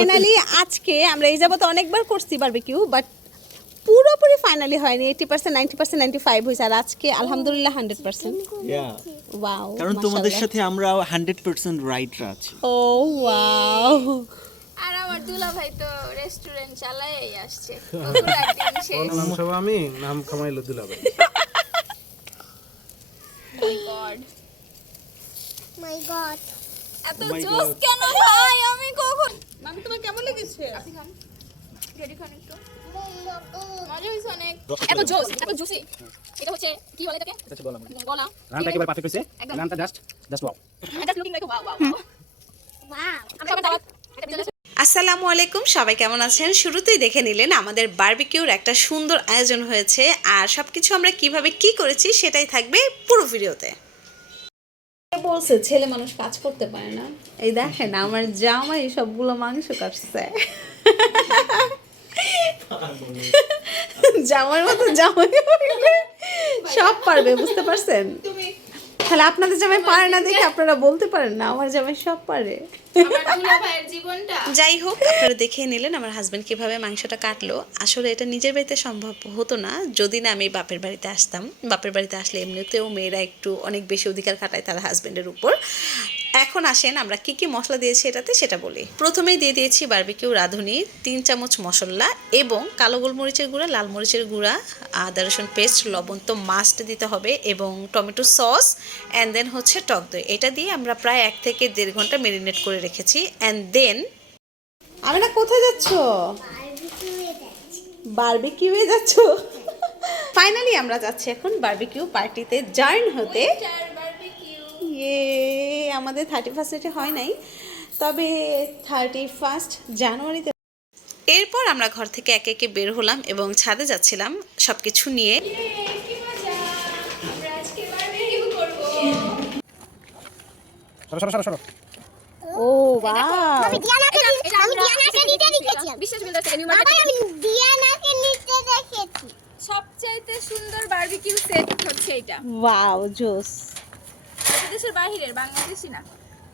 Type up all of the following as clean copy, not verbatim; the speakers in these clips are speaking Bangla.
ফাইনালি আজকে আমরা এই যাবত অনেকবার করছি বারবিকিউ, বাট পুরোপুরি ফাইনালি হয়নি। 80%, 90%, 95 হয়েছে। আর আজকে আলহামদুলিল্লাহ 100%। ওয়াও, কারণ তোমাদের সাথে আমরা 100% রাইটরা আছি। ও ওয়াও। আর আমার দুলা ভাই তো রেস্টুরেন্ট চালায় আসছে। নাম সব আমি নাম খামাইলো দুলা ভাই। মাই গড এত জোস কেন ভাই? আমি কখন মামি তোমার কেমন লেগেছে? আপনি খান, রেডি খান একটু। মজা হইছে অনেক। এত জোস, এত জুসি। এটা হচ্ছে কি বলে এটাকে? আচ্ছা বললাম গলা। রানটা একেবারে পারফেক্ট হইছে। রানটা just wow. Just looking like wow wow wow. আমি দাওয়াত আসসালামু আলাইকুম, সবাই কেমন আছেন? শুরুতেই দেখে নিলেন আমাদের বারবিকিউর একটা সুন্দর আয়োজন হয়েছে। আর সবকিছু আমরা কিভাবে কি করেছি সেটাই থাকবে পুরো ভিডিওতে। বলছে ছেলে মানুষ কাজ করতে পারে না, এই দেখেন আমার জামাই সবগুলো মাংস কাটছে। জামাই মতো জামাই হইলে সব পারবে, বুঝতে পারছেন? তাহলে আপনাদের জামাই পারে না দেখে আপনারা বলতে পারেন না আমার জামাই সব পারে। আমার দুলা ভাইয়ের জীবনটা। যাই হোক, আপনারা দেখে নিলেন আমার হাজবেন্ড কিভাবে মাংসটা কাটলো। আসলে এটা নিজের বাড়িতে সম্ভব হতো না যদি না আমি বাপের বাড়িতে আসতাম। বাপের বাড়িতে আসলে এমনিতেও মেয়েরা একটু অনেক বেশি অধিকার খাটায় তার হাজবেন্ডের উপর। এখন আসেন আমরা কি কি মশলা দিয়েছি এটাতে সেটা বলি। প্রথমেই দিয়ে দিয়েছি বারবিকিউ রাঁধুনি 3 চামচ মশলা এবং কালো গোলমরিচের গুঁড়া, লাল মরিচের গুঁড়া, আদা রসুন পেস্ট, লবণ তো মাস্ট দিতে হবে, এবং টমেটো সস অ্যান্ড দেন হচ্ছে টক দই। এটা দিয়ে আমরা প্রায় 1 থেকে 1.5 ঘন্টা মেরিনেট করে রেখেছি। অ্যান্ড দেন আমি না কোথায় যাচ্ছ? বারবিকিউয়ে যাচ্ছ? ফাইনালি আমরা যাচ্ছি এখন বারবিকিউ পার্টিতে জয়েন হতে। ইয়ে, আমাদের 31 হয় নাই, তবে 31 জানুয়ারিতে। এরপর আমরা ঘর থেকে একে একে বের হলাম এবং ছাদে যাচ্ছিলাম সব কিছু নিয়ে। কি মজা, আমরা আজকে বারবিকিউ করব। সরো। ও বাহ, আমি দিয়ানাকে নিতে দেখেছি। বিশ্বাস বিল্ডার থেকে নিউ বাবা মার্কেট আমি দিয়ানাকে নিতে দেখেছি। সবচাইতে সুন্দর বারবিকিউ সেট হচ্ছে এটা। ওয়াও জোস। দেশের বাহিরের, বাংলাদেশি না।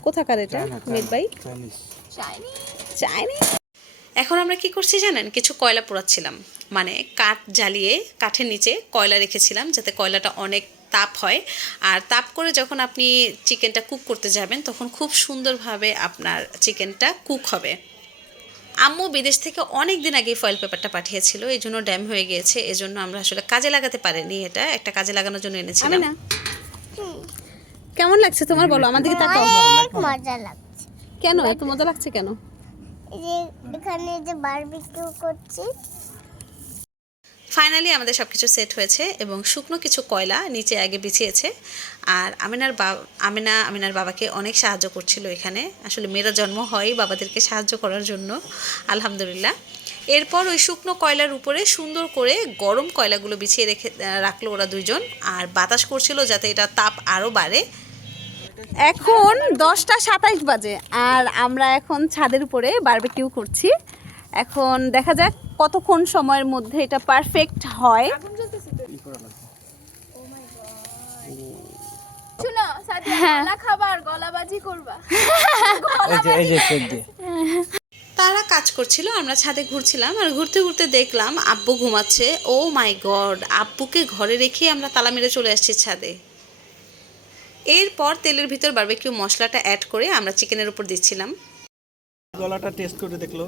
কোথাকার এটা মেড বাই? চাইনি। চাইনিজ। এখন আমরা কি করছি জানেন? কিছু কয়লা পোড়াচ্ছিলাম, মানে কাঠ জ্বালিয়ে কাঠের নিচে কয়লা রেখেছিলাম যাতে কয়লাটা অনেক তাপ হয়। আর তাপ করে যখন আপনি চিকেনটা কুক করতে যাবেন তখন খুব সুন্দরভাবে আপনার চিকেনটা কুক হবে। আম্মু বিদেশ থেকে অনেক দিন আগে ফয়েল পেপারটা পাঠিয়েছিল, এই জন্য ড্যাম হয়ে গিয়েছে, এই জন্য আমরা আসলে কাজে লাগাতে পারিনি। এটা একটা কাজে লাগানোর জন্য এনেছিলাম। না কেমন লাগছে তোমার বলো, আমার দিকে তাকাও। অনেক মজা লাগছে। কেন এত মজা লাগছে কেন? এই যে এখানে যে বারবিকিউ করছি। ফাইনালি আমাদের সব কিছু সেট হয়েছে এবং শুকনো কিছু কয়লা নিচে আগে বিছিয়েছে। আর আমিনার বাবাকে অনেক সাহায্য করছিল এখানে। আসলে মেয়েরা জন্ম হয় বাবাদেরকে সাহায্য করার জন্য, আলহামদুলিল্লাহ। এরপর ওই শুকনো কয়লার উপরে সুন্দর করে গরম কয়লাগুলো বিছিয়ে রাখলো ওরা দুইজন, আর বাতাস করছিল যাতে এটা তাপ আরও বাড়ে। এখন 10:27 বাজে আর আমরা এখন ছাদের উপরে বারবিকিউ করছি। এখন দেখা যাক কতক্ষণ সময়ের মধ্যে এটা পারফেক্ট হয়। শুনো, সাদিয়া গলা খাবার, গলাবাজি করবা। এই যে চেক দে। তারা কাজ করছিল, আমরা ছাদে ঘুরছিলাম, আর ঘুরতে ঘুরতে দেখলাম আব্বু ঘুমাচ্ছে। ও মাই গড, আব্বুকে ঘরে রেখে আমরা তালা মেরে চলে আসছি ছাদে। এরপর তেলের ভিতর বারবিকিউ মশলাটা অ্যাড করে আমরা চিকেনের উপর দিচ্ছিলাম। গলাটা টেস্ট করে দেখলো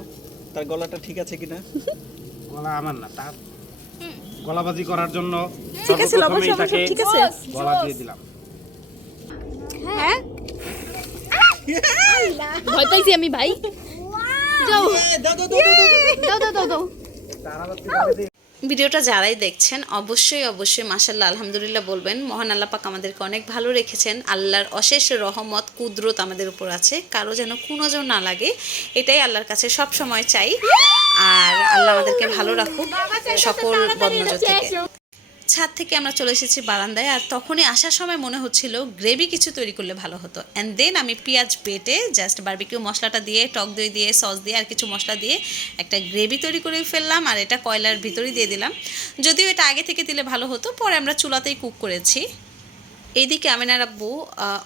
তার গলাটা ঠিক আছে কিনা। গলা আমার না, তার গলাবাজি করার জন্য ঠিক আছে, লবণ সর্বপ্রথমেই সব তাকে ঠিক আছে। গলা দিয়ে দিলাম। হ্যাঁ, ভয় পাইছি আমি ভাই। যাও দাও। ভিডিওটা যারাই দেখছেন অবশ্যই মাশাআল্লাহ আলহামদুলিল্লাহ বলবেন। মহান আল্লাহ পাক আমাদেরকে অনেক ভালো রেখেছেন, আল্লাহর অশেষ রহমত কুদরত আমাদের উপর আছে, কারো যেন কোনো নজর না লাগে, এটাই আল্লাহর কাছে সব সময় চাই। আর আল্লাহ আমাদেরকে ভালো রাখুক সকল বদনজর থেকে। ছাদ থেকে আমরা চলে এসেছি বারান্দায়, আর তখনই আসার সময় মনে হচ্ছিল গ্রেভি কিছু তৈরি করলে ভালো হতো। অ্যান্ড দেন আমি পেঁয়াজ বেটে জাস্ট বারবিকিউ মশলাটা দিয়ে, টক দই দিয়ে, সস দিয়ে আর কিছু মশলা দিয়ে একটা গ্রেভি তৈরি করে ফেললাম, আর এটা কয়লার ভিতরেই দিয়ে দিলাম। যদিও এটা আগে থেকে দিলে ভালো হতো, পরে আমরা চুলাতেই কুক করেছি। এইদিকে আমিনার আব্বু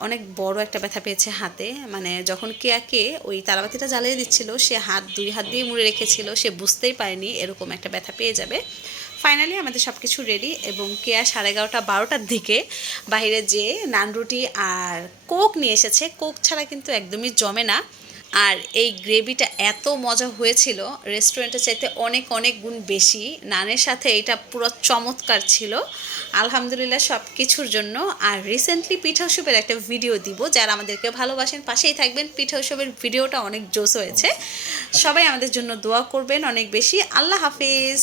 অনেক বড় একটা ব্যথা পেয়েছে হাতে, মানে যখন কেয়াকে ওই তারাবাতিটা জ্বালিয়ে দিচ্ছিল সে দুই হাত দিয়ে মুড়ে রেখেছিল, সে বুঝতেই পারেনি এরকম একটা ব্যথা পেয়ে যাবে। ফাইনালি আমাদের সব কিছু রেডি এবং কেয়া 11:30-12টার দিকে বাইরে যেয়ে নান রুটি আর কোক নিয়ে এসেছে। কোক ছাড়া কিন্তু একদমই জমে না। আর এই গ্রেভিটা এত মজা হয়েছিল, রেস্টুরেন্টের চাইতে অনেক অনেক গুণ বেশি। নানের সাথে এটা পুরো চমৎকার ছিল। আলহামদুলিল্লাহ সব কিছুর জন্য। আর রিসেন্টলি পিঠা উৎসবের একটা ভিডিও দিব, যারা আমাদেরকে ভালোবাসেন পাশেই থাকবেন। পিঠা উৎসবের ভিডিওটা অনেক জোস হয়েছে। সবাই আমাদের জন্য দোয়া করবেন অনেক বেশি। আল্লাহ হাফিজ।